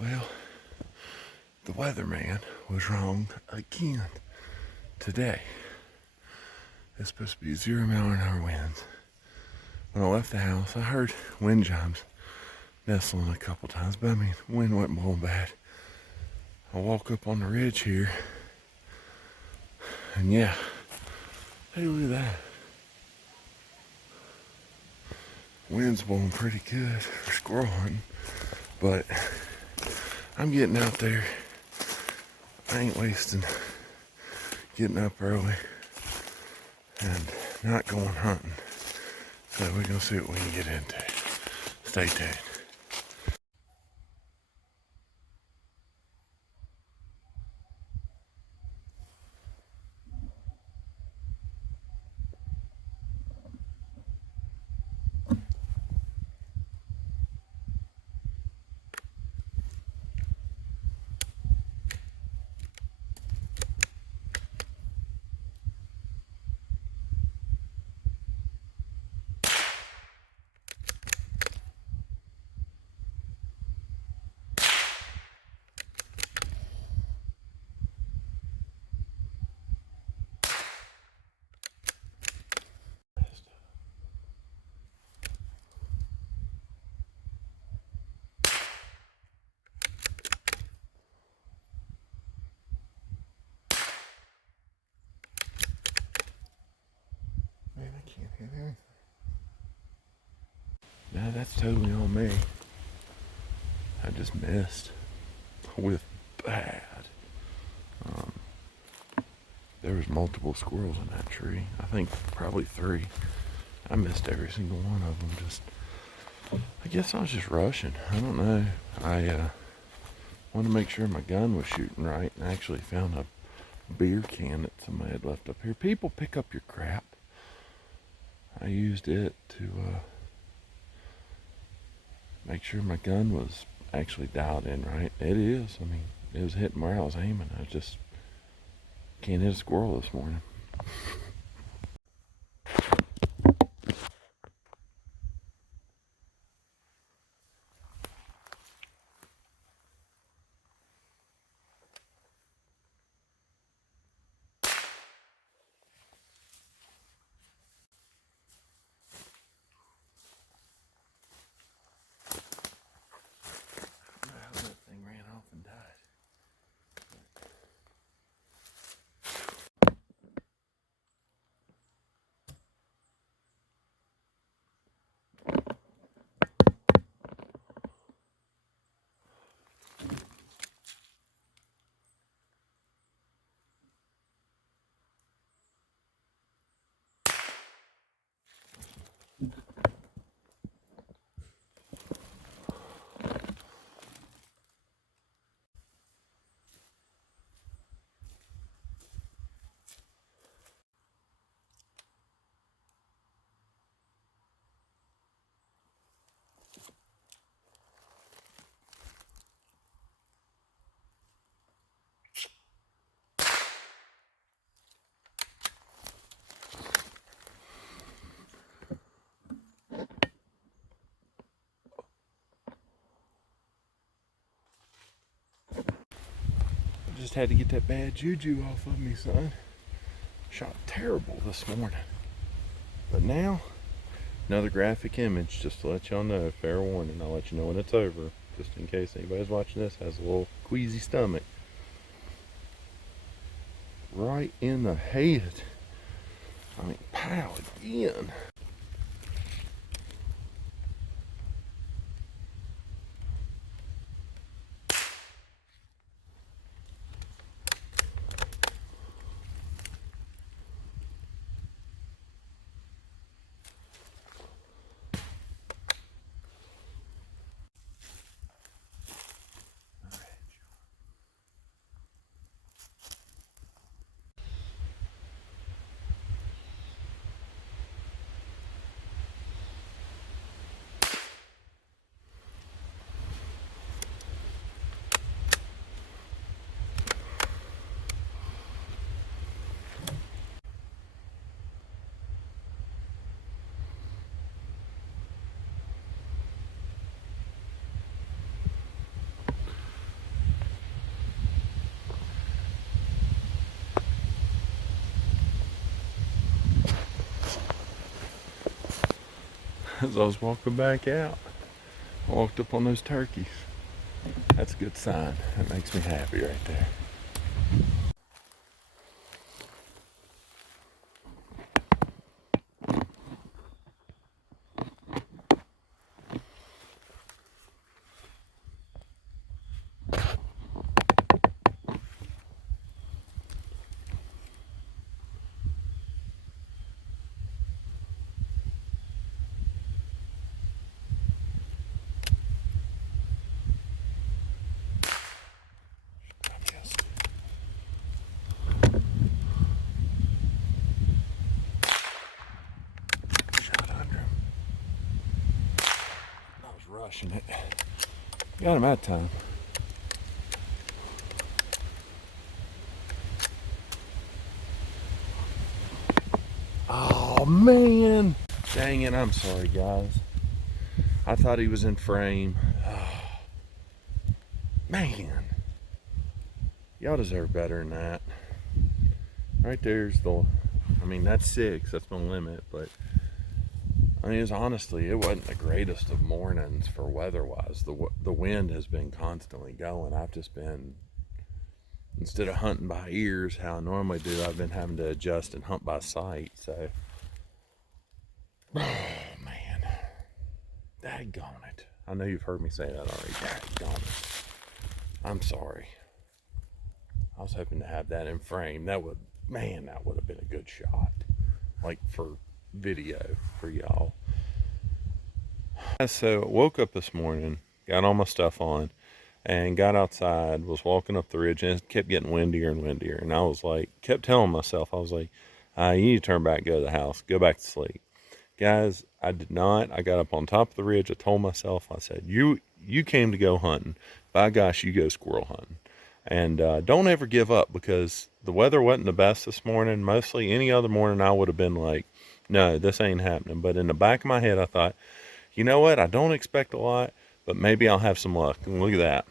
Well, the weatherman was wrong again today. It's supposed to be 0 mile an hour winds. When I left the house, I heard wind chimes nestling a couple times, but I mean, wind wasn't blowing bad. I walk up on the ridge here, and yeah, hey, look at that. Wind's blowing pretty good for squirrel hunting, but I'm getting out there. I ain't wasting getting up early and not going hunting. So we're gonna see what we can get into. Stay tuned. Man, I can't hit anything. Now that's totally on me. I just missed with bad. There was multiple squirrels in that tree. I think probably 3. I missed every single one of them. I guess I was just rushing. I don't know. I wanted to make sure my gun was shooting right, and I actually found a beer can that somebody had left up here. People pick up your crap. I used it to make sure my gun was actually dialed in right. It is. I mean, it was hitting where I was aiming. I just can't hit a squirrel this morning. That thing ran off and died. Just had to get that bad juju off of me, son. Shot terrible this morning. But now, another graphic image just to let y'all know, fair warning. I'll let you know when it's over, just in case anybody's watching this has a little queasy stomach. Right in the head. I mean, pow, again. as I was walking back out, I walked up on those turkeys. That's a good sign. That makes me happy right there. Shot under him. I was rushing it. Got him that time. Oh man! Dang it, I'm sorry guys. I thought he was in frame. Oh, man. Y'all deserve better than that. Right there's the, I mean that's 6, that's my limit, but I mean, honestly, it wasn't the greatest of mornings for weather-wise. The wind has been constantly going. I've just been, instead of hunting by ears, how I normally do, I've been having to adjust and hunt by sight. So, oh man, daggone it. I know you've heard me say that already. Daggone it. I'm sorry. I was hoping to have that in frame. That would have been a good shot. Like for video for y'all. So I woke up this morning, got all my stuff on, and got outside, was walking up the ridge, and it kept getting windier and windier. And I was like, kept telling myself, I was like, you need to turn back, go to the house, go back to sleep. Guys, I did not. I got up on top of the ridge. I told myself, I said, you came to go hunting. By gosh, you go squirrel hunting. And don't ever give up, because the weather wasn't the best this morning. Mostly any other morning I would have been like, no, this ain't happening. But in the back of my head, I thought, you know what? I don't expect a lot, but maybe I'll have some luck. And look at that.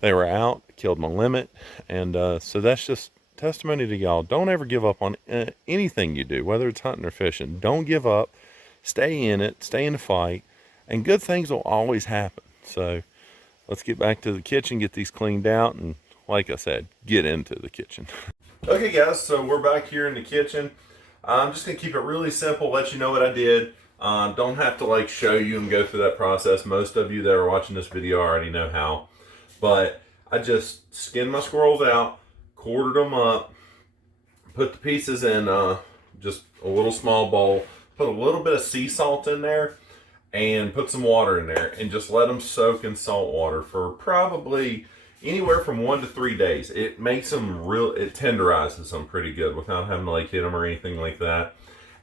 They were out, killed my limit. And so that's just testimony to y'all. Don't ever give up on anything you do, whether it's hunting or fishing. Don't give up. Stay in it. Stay in the fight. And good things will always happen. So let's get back to the kitchen, get these cleaned out, and like I said, get into the kitchen. Okay guys, so we're back here in the kitchen. I'm just gonna keep it really simple, let you know what I did. Don't have to like show you and go through that process. Most of you that are watching this video already know how. But I just skinned my squirrels out, quartered them up, put the pieces in just a little small bowl, put a little bit of sea salt in there, and put some water in there, and just let them soak in salt water for probably anywhere from 1 to 3 days. It makes them it tenderizes them pretty good without having to like hit them or anything like that.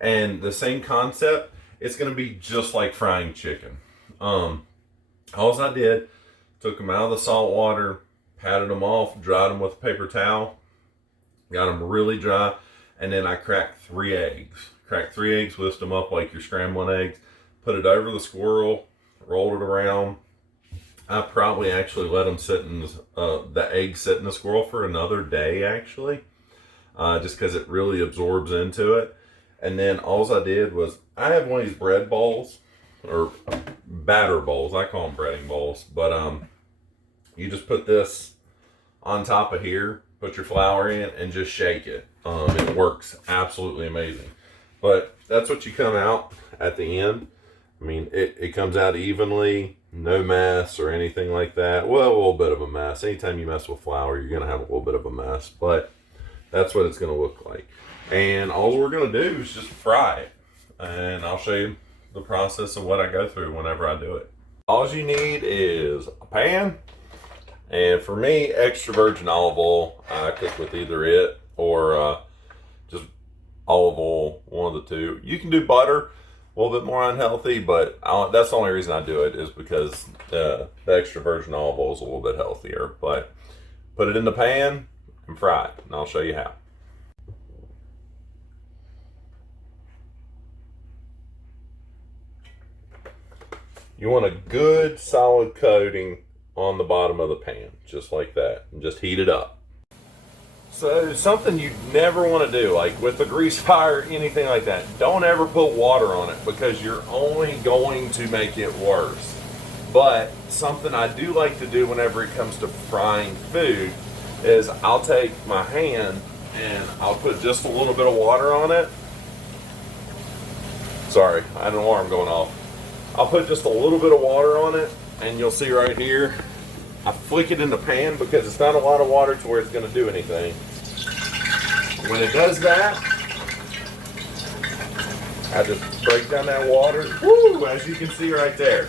And the same concept, it's gonna be just like frying chicken. All I did, took them out of the salt water, patted them off, dried them with a paper towel, got them really dry, and then I cracked 3 eggs. Cracked 3 eggs, whisked them up like you're scrambling eggs, put it over the squirrel, rolled it around. I probably actually let them sit in the egg sit in the squirrel for another day actually, just because it really absorbs into it. And then all I did was, I have one of these bread bowls, or batter bowls, I call them breading bowls, but you just put this on top of here, put your flour in, and just shake it. It works absolutely amazing. But that's what you come out at the end. I mean, it comes out evenly, no mess or anything like that. Well, a little bit of a mess. Anytime you mess with flour, you're going to have a little bit of a mess. But that's what it's going to look like. And all we're going to do is just fry it. And I'll show you the process of what I go through whenever I do it. All you need is a pan. And for me, extra virgin olive oil. I cook with either it or just olive oil, one of the two. You can do butter. A little bit more unhealthy, but that's the only reason I do it, is because the extra virgin olive oil is a little bit healthier. But put it in the pan and fry it, and I'll show you how. You want a good solid coating on the bottom of the pan, just like that, and just heat it up. So something you never want to do, like with a grease fire, anything like that, don't ever put water on it because you're only going to make it worse. But something I do like to do whenever it comes to frying food is I'll take my hand and I'll put just a little bit of water on it. Sorry, I had an alarm going off. I'll put just a little bit of water on it, and you'll see right here, I flick it in the pan because it's not a lot of water to where it's going to do anything. When it does that, I just break down that water. Woo! As you can see right there.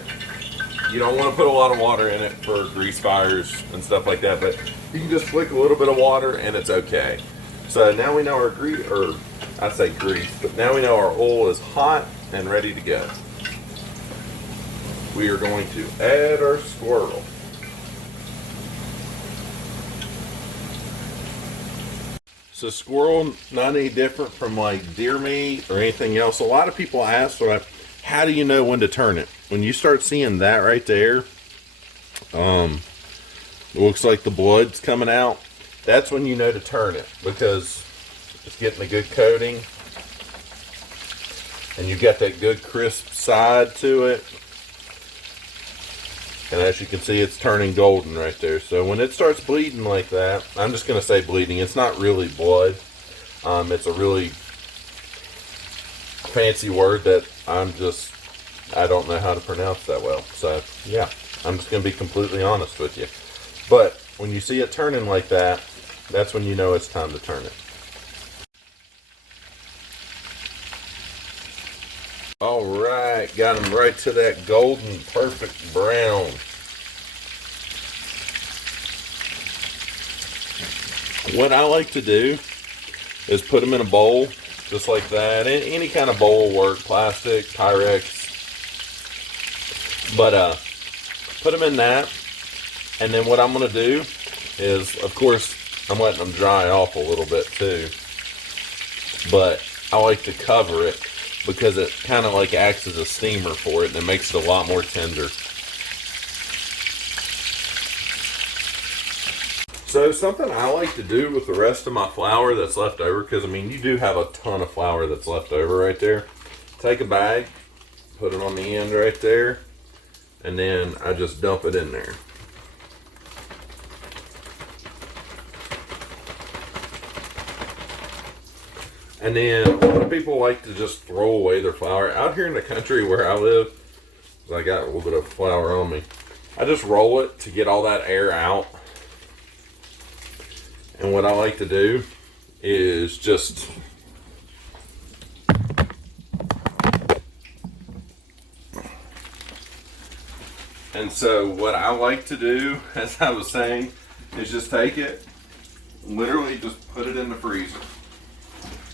You don't want to put a lot of water in it for grease fires and stuff like that, but you can just flick a little bit of water and it's okay. So now we know our grease, or I say grease, but now we know our oil is hot and ready to go. We are going to add our squirrel. So squirrel, not any different from like deer meat or anything else. A lot of people ask, how do you know when to turn it? When you start seeing that right there, it looks like the blood's coming out. That's when you know to turn it because it's getting a good coating. And you've got that good crisp side to it. And as you can see, it's turning golden right there. So when it starts bleeding like that, I'm just going to say bleeding. It's not really blood. It's a really fancy word that I don't know how to pronounce that well. So yeah, I'm just going to be completely honest with you. But when you see it turning like that, that's when you know it's time to turn it. All right, got them right to that golden, perfect brown. What I like to do is put them in a bowl, just like that. Any kind of bowl will work, plastic, Pyrex. But put them in that, and then what I'm going to do is, of course, I'm letting them dry off a little bit too. But I like to cover it, because it kind of like acts as a steamer for it and it makes it a lot more tender. So something I like to do with the rest of my flour that's left over, because I mean you do have a ton of flour that's left over right there. Take a bag, put it on the end right there, and then I just dump it in there. And then a lot of people like to just throw away their flour. Out here in the country where I live, I got a little bit of flour on me, I just roll it to get all that air out. And what I like to do is just what I like to do, as I was saying, is just take it, literally just put it in the freezer.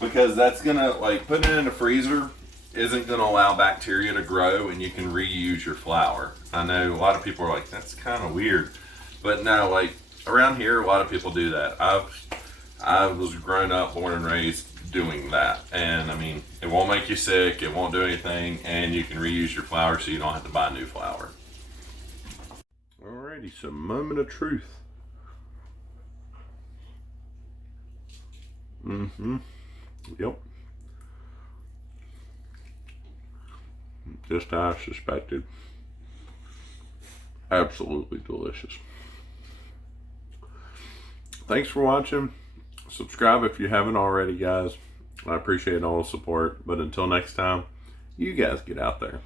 Because that's gonna, like, putting it in the freezer isn't gonna allow bacteria to grow and you can reuse your flour. I know a lot of people are like, that's kind of weird. But no, like, around here, a lot of people do that. I was grown up, born and raised doing that. And I mean, it won't make you sick, it won't do anything, and you can reuse your flour so you don't have to buy new flour. Alrighty, so moment of truth. Yep. Just how I suspected. Absolutely delicious. Thanks for watching. Subscribe if you haven't already, guys. I appreciate all the support. But until next time, you guys get out there.